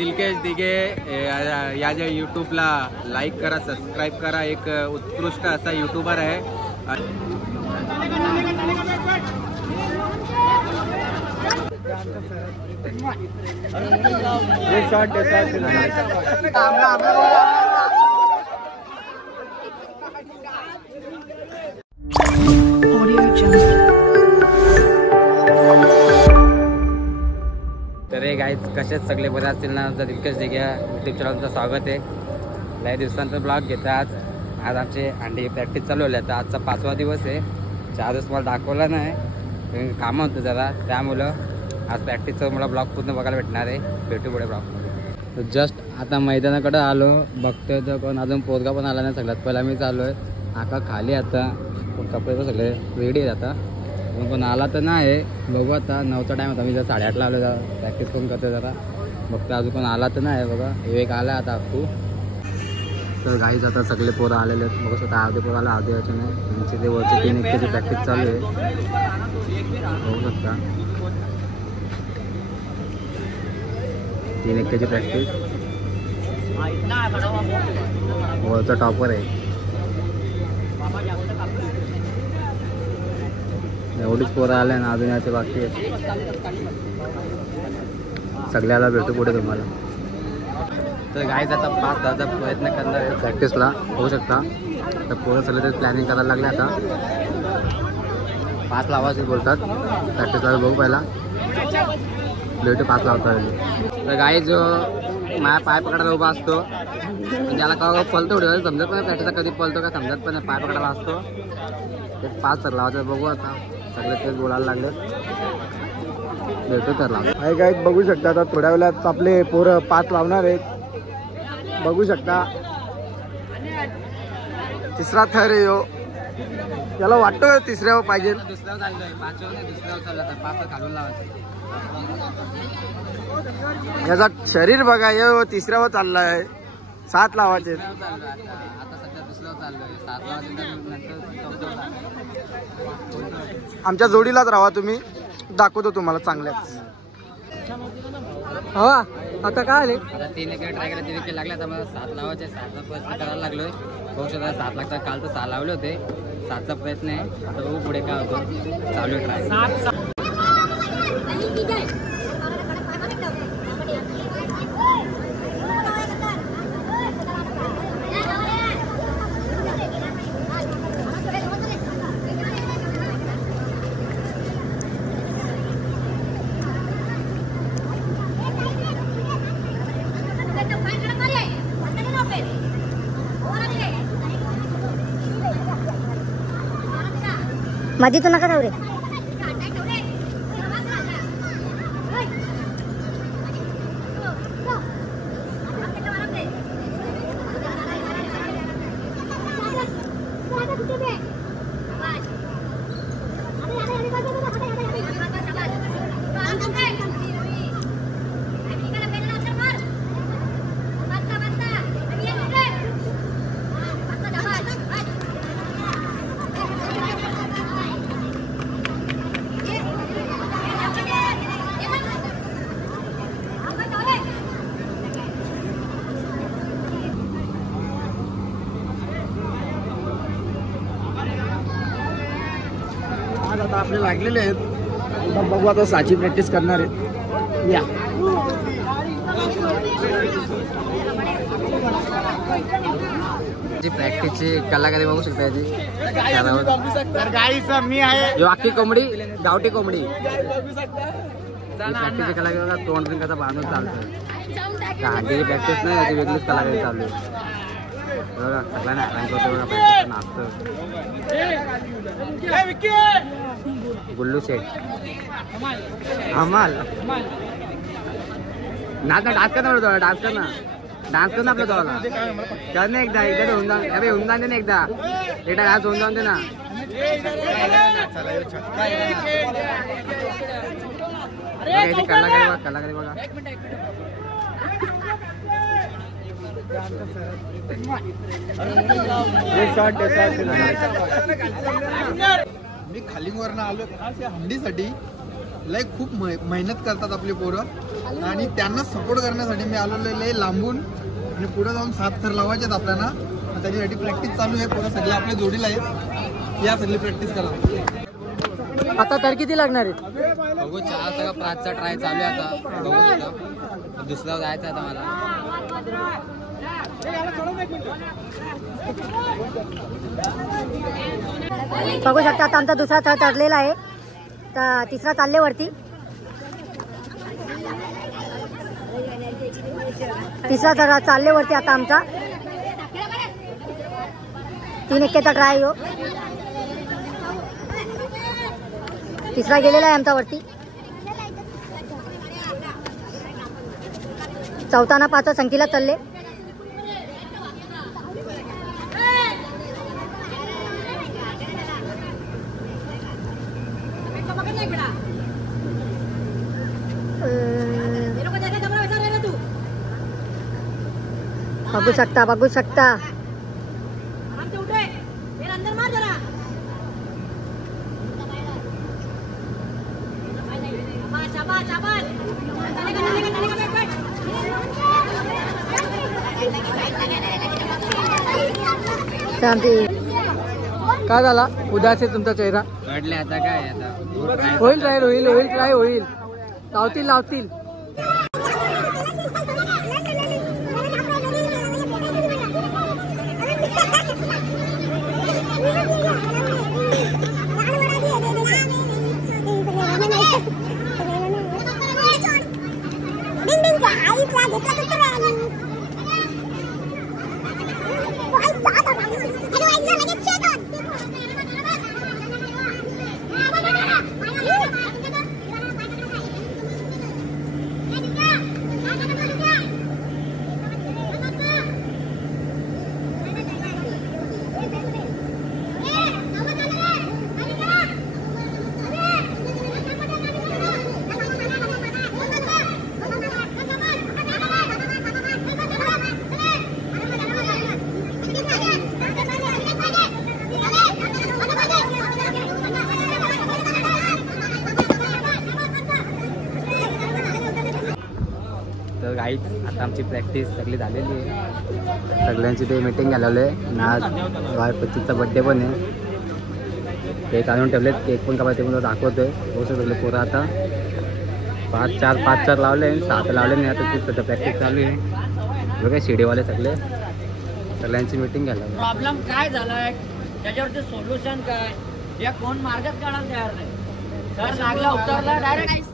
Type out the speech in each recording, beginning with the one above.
दिलकेश दिघे या ज्या यूट्यूबला लाईक करा, सबस्क्राईब करा. एक उत्कृष्ट असा यूट्यूबर आहे. तर हे गाईज कसेच सगळे बरे असतील ना. आमचा दिलकेश दिघे यूट्यूब चॅनलचं स्वागत आहे. लय दिवसांचा ब्लॉग घेता. आज आमची अंडी प्रॅक्टिस चालू आहे. आता आजचा 5वा दिवस आहे. 4 दिवस मला दाखवला नाही, कामं होतं जरा, त्यामुळं आज प्रॅक्टिसचं मला ब्लॉग पूर्ण बघायला भेटणार आहे. भेटू पुढे ब्लॉगमध्ये. तर जस्ट आता मैदानाकडे आलो, बघतोय तर कोण अजून पोरगा पण आला नाही. सगळ्यात पहिला मी चालू आहे. आका खाली आता कपडे तर सगळे रेडी आहेत. आता पण आला तर नाही, बघू आता. 9चा टाईम होता, मी जर 8:30ला आलो, जरा प्रॅक्टिस पण करतो जरा. बघतो अजून कोण आला तर नाही. बघा एक आला आता अप्पू. तर गाईज आता सगळे पोरं आलेले आहेत. बघू शकता अर्धे पोरं आला, अर्धे याचे नाही. त्यांची ते वरची 3 एकट्याची प्रॅक्टिस चालू आहे. बघू शकता 3 एकट्याची प्रॅक्टिस. वरचा टॉपर आहे. एवढीच पोरं आले ना, अजून याचे बाकी आहे. सगळ्याला भेटू पुढे तुम्हाला. तर गाईज आता 5 तासाचा प्रयत्न करणार आहे प्रॅक्टिसला. होऊ शकता. तर पोरं सगळे तर प्लॅनिंग करायला लागले. आता 5 लावायचे बोलतात प्रॅक्टिसला. बघू पहिला भेटू 5 लावता. तर गाईज जो माझ्या पाय पकडायला उभा असतो, ज्याला का पलतो उडे समजत पण प्रॅक्टिसला कधी पलतो का समजत पण पाय पकडायला असतो. ते 5 तर लावायचं. बघू आता सगळे तेच बोलायला लागले. भेटू तर लावतो. काही काही बघू शकता. आता थोड्या वेळात आपले पोरं 5 लावणार आहेत. बघू शकता 3रा थर आहे हो. याला वाटतं 3ऱ्यावर पाहिजे. दुसऱ्यावर चाललोय, 5वर नाही, दुसऱ्यावर चालला. तर 5 घालून लावायचं. याचा शरीर बघा, हे 3ऱ्यावर चाललाय. 7 लावायचे. आता सध्या दुसऱ्यावर चाललोय. 7 लावायचे. आमच्या जोडीलाच राहा तुम्ही, दाखवतो तुम्हाला चांगल्याच. हो आता काय आले. आता 3 एक ट्राय करायचे, 3 एक लागले. आता मला 7 लावायचे. 7चा प्रयत्न करायला लागलोय. बघू शकता 7 लागतात. काल तर 6 लावले होते. 7चा प्रयत्न आहे. आता बघू पुढे काय होतं. चालू आहे ट्राय. माझी तू नका जाऊ रे. आता आपले लागलेले आहेत. आता बघू आता साची प्रॅक्टिस करणार आहे. या प्रॅक्टिसची कलाकारी बघू शकता याची. मी आहे वाकी कोंबडी, गावठी कोंबडी. प्रॅक्टिसची कलाकारी बघा. तोंड पण कसा बांधून चालतं. अंडीची प्रॅक्टिस नाही, याची वेगळीच कलाकारी चालू आहे. बघा सगळ्यांना हॅरान करतो. बघा प्रॅक्टिस नाचतं. गुल्लू शेठ हमाल नाच ना. डान्स कर ना थोडा. डान्स कर ना. डान्स कर ना आपल्या दोघाला. कर ना एकदा. एकदा होऊन जाऊन. अरे होऊन जाऊन दे ना एकदा. एकदा डान्स होऊन जाऊन दे ना. याची कलाकारी बघा. कलाकारी बघा. मी खाली वरनं आलो हंडीसाठी. लय खूप मेहनत करतात आपली पोरं आणि त्यांना सपोर्ट करण्यासाठी मी आलेलो लय लांबून आणि पुढे जाऊन 7 थर लावायचे आपल्याला. त्याच्यासाठी प्रॅक्टिस चालू आहे. पोरं सगळे आपल्या जोडीला आहेत. या सगळी प्रॅक्टिस करा. आता तर किती लागणार आहे? बघू 4 सगळं प्राचचा ट्राय चालू आहे आता. बघू आता दुसरा जायचं आता मला. बघू शकता आता आमचा दुसरा थर ठरलेला आहे. तर तिसरा चालले वरती. तिसरा थर चालले वरती आता आमचा. 3 एक्केचा ट्राय हो. तिसरा गेलेला आहे आमचा वरती. 4 ना 5 संख्येला चालले. बघू शकता काय झाला उदास आहे तुमचा चेहरा? कळले आता काय आता होईल ट्राय होईल. लावतील. तर गाईड आता आमची प्रॅक्टिस सगळी झालेली आहे. सगळ्यांची ते मीटिंग घालवलं आहे ना. गणपतीचा बड्डे पण आहे. केक आणून ठेवलेत. केक पण का ते पण दाखवतोय. बघू सगळे पोरं आता 5-4 लावले. 7 लावले नाही. आता ती सध्या प्रॅक्टिस चालू आहे. बघा शिडीवाले सगळ्यांची मीटिंग घालवली. प्रॉब्लेम काय झालाय त्याच्यावरती सोल्युशन काय या कोण मार्गच काढायला तयार नाही. सर लागला उतरला डायरेक्ट.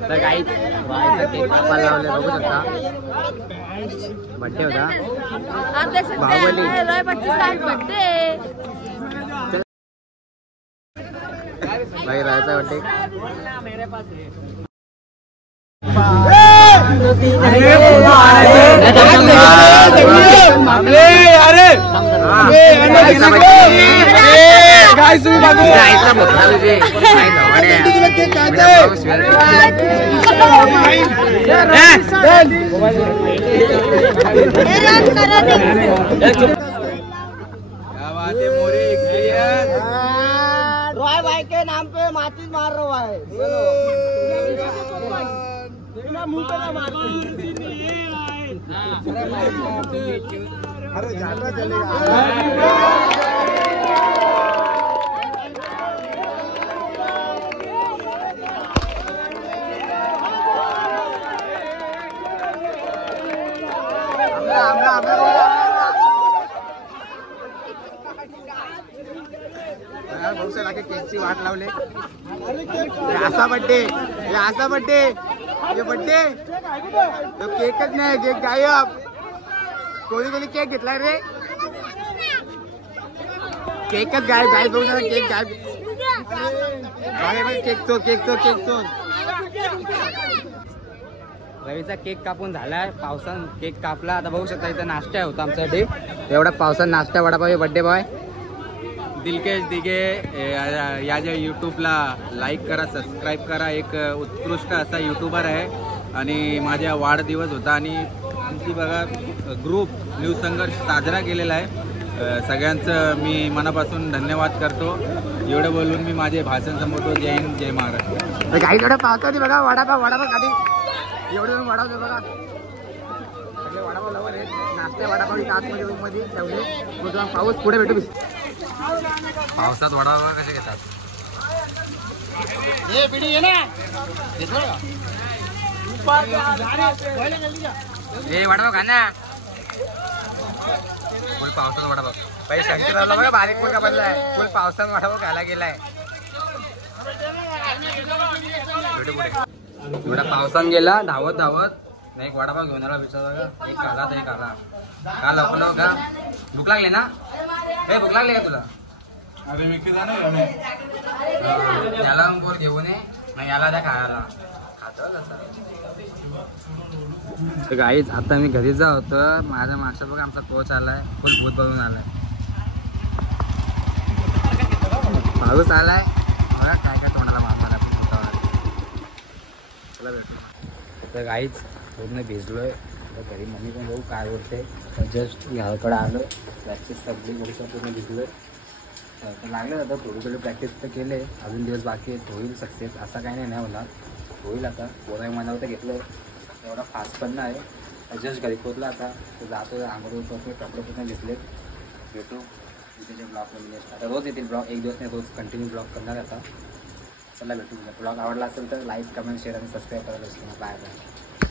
तर गाईड केक कापायला लावले. बघू शकता बड्डे होता बाहुबली. भाई राहायचा बड्डे. रॉय भाई के नाम पे माचिस मार रहा है. मुंह पे ना मार. अरे जाना चलेगा. केकची वाट लावले. असा बड्डे हे बड्डे तो केकच नाही. केक गायब. कोणी केक घेतलाय रे. केकच गायब. बघू ना केक गायब. केक चोर. रवीचा केक कापून झालाय. पावसानं केक कापला. आता बघू शकता इथं नाश्ता होता आमच्यासाठी. एवढा पावसानं नाश्ता वडापाव. बड्डे बॉय दिलकेश दिघे या ज्या यूट्यूबला लाईक करा, सबस्क्राईब करा. एक उत्कृष्ट असा यूट्यूबर आहे आणि माझा वाढदिवस होता आणि आमची बघा ग्रुप न्यू संघर्ष साजरा केलेला आहे. सगळ्यांचं मी मनापासून धन्यवाद करतो. एवढं बोलून मी माझे भाषण संपवतो. जय हिंद जय महाराष्ट्र. काही थोडं पाहतो बघा वडापाव खाली एवढे वडापाव बघा सगळे वडापाव लवर आहेत. नाश्ते वडापाव इथं आतमध्ये रूममध्ये ठेवले. मग पाऊस पुढे भेटू. पावसात वडापाव कसे घेतात? हे वडापाव खा ना. फुल पावसाचा वडापाव पहिले शंकररावला बघा बारीक मुलगा बनलाय. फुल पावसात वडापाव खायला गेलाय. एवढा पावसात गेला धावत नाही. एक वडापाव घेऊन आला विचार बघा. एक खाला तर एक आला. का लपलो का? भूक लागली ना? हे भूक लागली का तुला? अरे विकी जा ना. याला बोल घेऊन ये मग याला त्या खायला खातो. तर गाईच आता मी घरी जात होतो. माझ्या मागच्या बघा आमचा कोच आलाय. फुल भूत बघून आलाय. पाऊस आलाय बघा काय काय तोंडाला मारणार आपण. चला भेटलो. तर गाईच पूर्ण भिजलोय. तर घरी मम्मी पण बघू काय बोलते. जस्ट ह्याकडे आलो. प्रॅक्टिस सगळी बघू पूर्ण भिजलोय. तर लागलं आता थोडी प्रॅक्टिस तर केले. अजून दिवस बाकी आहेत. होईल सक्सेस असा काही नाही होणार. होईल आता. पोरा मनावर तर घेतलं. एवढा फास्ट पण नाही. जस्ट घरी पोचला आता. तर जातो आंघोळ करतो. कपडे पूर्ण घेतले. भेटू उद्याच्या ब्लॉगमध्ये. आता रोज येतील ब्लॉग. एक दिवस नाही रोज कंटिन्यू ब्लॉग करणार आता. चला भेटू. ब्लॉग आवडला असेल तर लाईक कमेंट शेअर आणि सबस्क्राईब करायला विसरू नका. Bye bye.